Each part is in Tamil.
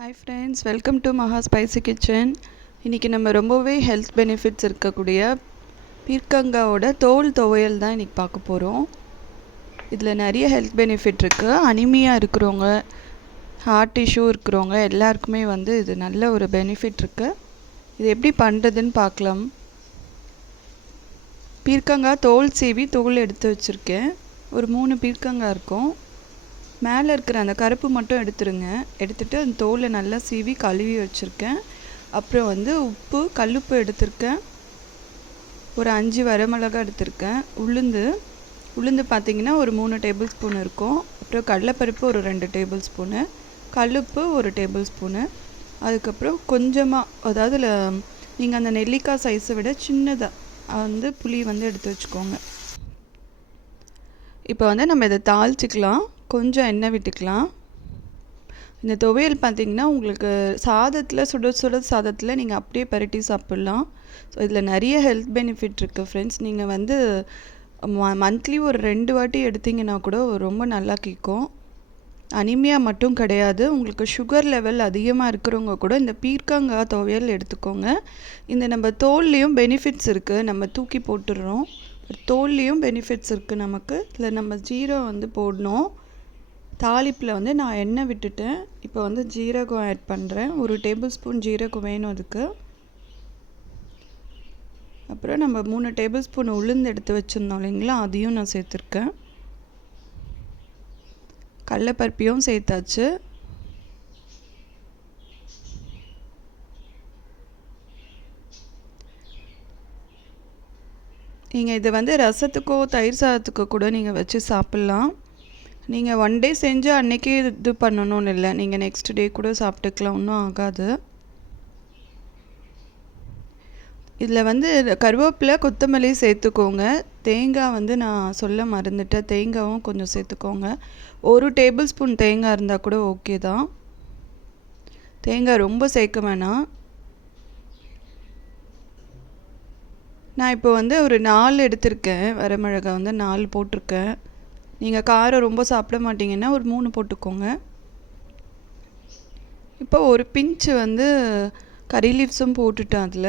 Hi friends, welcome to Maha spicy kitchen. இன்றைக்கி நம்ம ரொம்பவே ஹெல்த் பெனிஃபிட்ஸ் இருக்கக்கூடிய பீர்க்கங்காவோட தோல் துவையல் தான் இன்றைக்கி பார்க்க போகிறோம். இதில் நிறைய ஹெல்த் பெனிஃபிட் இருக்குது. அனிமியா இருக்கிறவங்க, ஹார்ட் இஷ்யூ இருக்கிறவங்க எல்லாருக்குமே இது நல்ல ஒரு பெனிஃபிட் இருக்குது. இது எப்படி பண்ணுறதுன்னு பார்க்கலாம். பீர்க்கங்காய் தோல் சீவி தோல் எடுத்து வச்சுருக்கேன். ஒரு 3 பீர்க்கங்காய் இருக்கும். மேலே இருக்கிற அந்த கருப்பு மட்டும் எடுத்துருங்க. எடுத்துகிட்டு அந்த தோலை நல்லா சீவி கழுவி வச்சுருக்கேன். அப்புறம் உப்பு, கல்லுப்பு எடுத்திருக்கேன். ஒரு 5 வரமிளகாய் எடுத்திருக்கேன். உளுந்து பார்த்திங்கன்னா ஒரு 3 டேபிள் ஸ்பூன் இருக்கும். அப்புறம் கடலைப்பருப்பு ஒரு 2 டேபிள் ஸ்பூனு, கல்லுப்பு ஒரு டேபிள் ஸ்பூனு. அதுக்கப்புறம் கொஞ்சமாக, அதாவது நீங்கள் அந்த நெல்லிக்காய் சைஸை விட சின்னதாக புளி எடுத்து வச்சுக்கோங்க. இப்போ நம்ம இதை தாளிச்சிக்கலாம். கொஞ்சம் எண்ணெய் விட்டுக்கலாம். இந்த துவையல் பார்த்திங்கன்னா உங்களுக்கு சாதத்தில் சுட சாதத்தில் நீங்கள் அப்படியே பரட்டி சாப்பிட்லாம். ஸோ இதில் நிறைய ஹெல்த் பெனிஃபிட் இருக்குது ஃப்ரெண்ட்ஸ். நீங்கள் மந்த்லி ஒரு 2 வாட்டி எடுத்திங்கன்னா கூட ரொம்ப நல்லா கேட்கும். அனிமியா மட்டும் கிடையாது, உங்களுக்கு சுகர் லெவல் அதிகமாக இருக்கிறவங்க கூட இந்த பீர்க்கங்காய் துவையல் எடுத்துக்கோங்க. இந்த நம்ம தோல்லையும் பெனிஃபிட்ஸ் இருக்குது. நம்ம தூக்கி போட்டுடுறோம். தோல்லையும் பெனிஃபிட்ஸ் இருக்குது நமக்கு. இதில் நம்ம ஜீரகம் போடணும். தாளிப்பில் நான் எண்ணெய் விட்டுட்டேன். இப்போ ஜீரகம் ஆட் பண்ணுறேன். 1 டேபிள் ஸ்பூன் ஜீரகம் வேணும் அதுக்கு. அப்புறம் நம்ம 3 டேபிள் ஸ்பூன் உளுந்து எடுத்து வச்சுருந்தோம் இல்லைங்களா, அதையும் நான் சேர்த்துருக்கேன். கடலைப்பருப்பையும் சேர்த்தாச்சு. நீங்கள் இது ரசத்துக்கோ தயிர் சாதத்துக்கோ கூட நீங்கள் வச்சு சாப்பிட்லாம். நீங்கள் 1 டே செஞ்சு அன்றைக்கே இது பண்ணணும்னு இல்லை, நீங்கள் நெக்ஸ்ட் டே கூட சாப்பிட்டுக்கலாம், ஒன்றும் ஆகாது. இதில் கருவேப்பிலை, கொத்தமல்லி சேர்த்துக்கோங்க. தேங்காய் நான் சொல்ல மறந்துட்டேன், தேங்காயும் கொஞ்சம் சேர்த்துக்கோங்க. 1 டேபிள் ஸ்பூன் தேங்காய் இருந்தால் கூட ஓகே தான். தேங்காய் ரொம்ப சேர்க்க வேணாம். நான் இப்போ ஒரு 4 எடுத்திருக்கேன். வரமிளகாய் 4 போட்டிருக்கேன். நீங்கள் காரம் ரொம்ப சாப்பிட மாட்டிங்கன்னா ஒரு 3 போட்டுக்கோங்க. இப்போ ஒரு பிஞ்சு கறி லீவ்ஸும் போட்டுட்டேன் அதில்.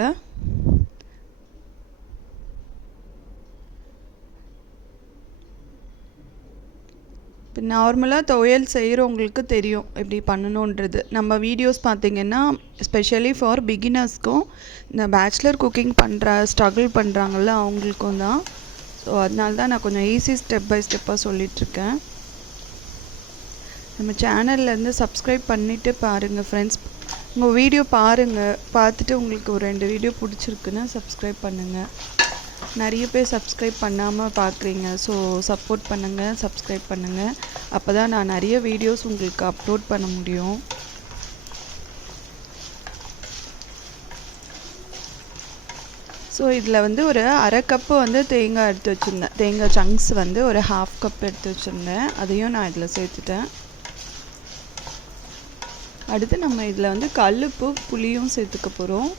இப்போ நார்மலாக துவையல் செய்கிறவங்களுக்கு தெரியும் எப்படி பண்ணணுன்றது. நம்ம வீடியோஸ் பார்த்திங்கன்னா ஸ்பெஷலி ஃபார் பிகினர்ஸ்க்கும், இந்த பேச்சுலர் குக்கிங் ஸ்ட்ரகிள் பண்ணுறாங்கள்ல அவங்களுக்கும் தான். ஸோ அதனால தான் நான் கொஞ்சம் ஈஸி ஸ்டெப் பை ஸ்டெப்பாக சொல்லிகிட்ருக்கேன். நம்ம சேனல்லேருந்து சப்ஸ்கிரைப் பண்ணிவிட்டு பாருங்கள் ஃப்ரெண்ட்ஸ். உங்கள் வீடியோ பாருங்கள், பார்த்துட்டு உங்களுக்கு ஒரு 2 வீடியோ பிடிச்சிருக்குன்னு சப்ஸ்கிரைப் பண்ணுங்கள். நிறைய பேர் சப்ஸ்கிரைப் பண்ணாமல் பார்க்குறீங்க. ஸோ சப்போர்ட் பண்ணுங்கள், சப்ஸ்கிரைப் பண்ணுங்கள். அப்போ தான் நான் நிறைய வீடியோஸ் உங்களுக்கு அப்லோட் பண்ண முடியும். ஸோ இதில் ஒரு 1/2 கப்பு தேங்காய் எடுத்து வச்சுருந்தேன். தேங்காய் சங்க்ஸ் ஒரு 1/2 கப் எடுத்து வச்சுருந்தேன். அதையும் நான் இதில் சேர்த்துட்டேன். அடுத்து நம்ம இதில் கல்லுப்பு, புளியும் சேர்த்துக்க போகிறோம்.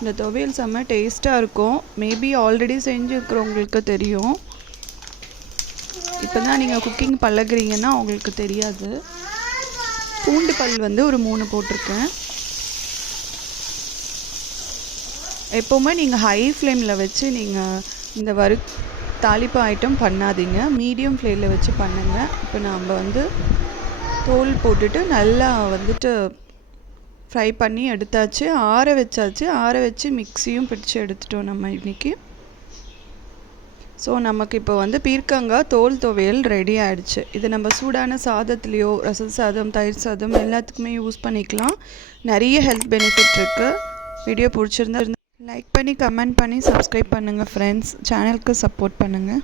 இந்த துவையல் செம்ம டேஸ்ட்டாக இருக்கும். மேபி ஆல்ரெடி செஞ்சுருக்கிறவங்களுக்கு தெரியும். இப்போ தான் நீங்கள் குக்கிங் பழகுறீங்கன்னா அவங்களுக்கு தெரியாது. பூண்டு பல் ஒரு 3 போட்டிருக்கேன். எப்போவுமே நீங்கள் ஹை ஃப்ளேமில் வச்சு நீங்கள் இந்த தாளிப்பு ஐட்டம் பண்ணாதீங்க, மீடியம் ஃப்ளேமில் வச்சு பண்ணுங்கள். இப்போ நம்ம தோல் போட்டுட்டு நல்லா ஃப்ரை பண்ணி எடுத்தாச்சு, ஆற வச்சாச்சு. ஆற வச்சு மிக்ஸியும் பிடிச்சி எடுத்துட்டோம் நம்ம இன்றைக்கி. ஸோ நமக்கு இப்போ பீர்க்கங்காய் தோல் துவையல் ரெடி ஆகிடுச்சு. இது நம்ம சூடான சாதத்துலேயோ, ரச சாதம், தயிர் சாதம் எல்லாத்துக்குமே யூஸ் பண்ணிக்கலாம். நிறைய ஹெல்த் பெனிஃபிட் இருக்குது. வீடியோ பிடிச்சிருந்தா லைக் பண்ணி, கமெண்ட் பண்ணி, சப்ஸ்கிரைப் பண்ணுங்கள் ஃப்ரெண்ட்ஸ். சேனலுக்கு சப்போர்ட் பண்ணுங்கள்.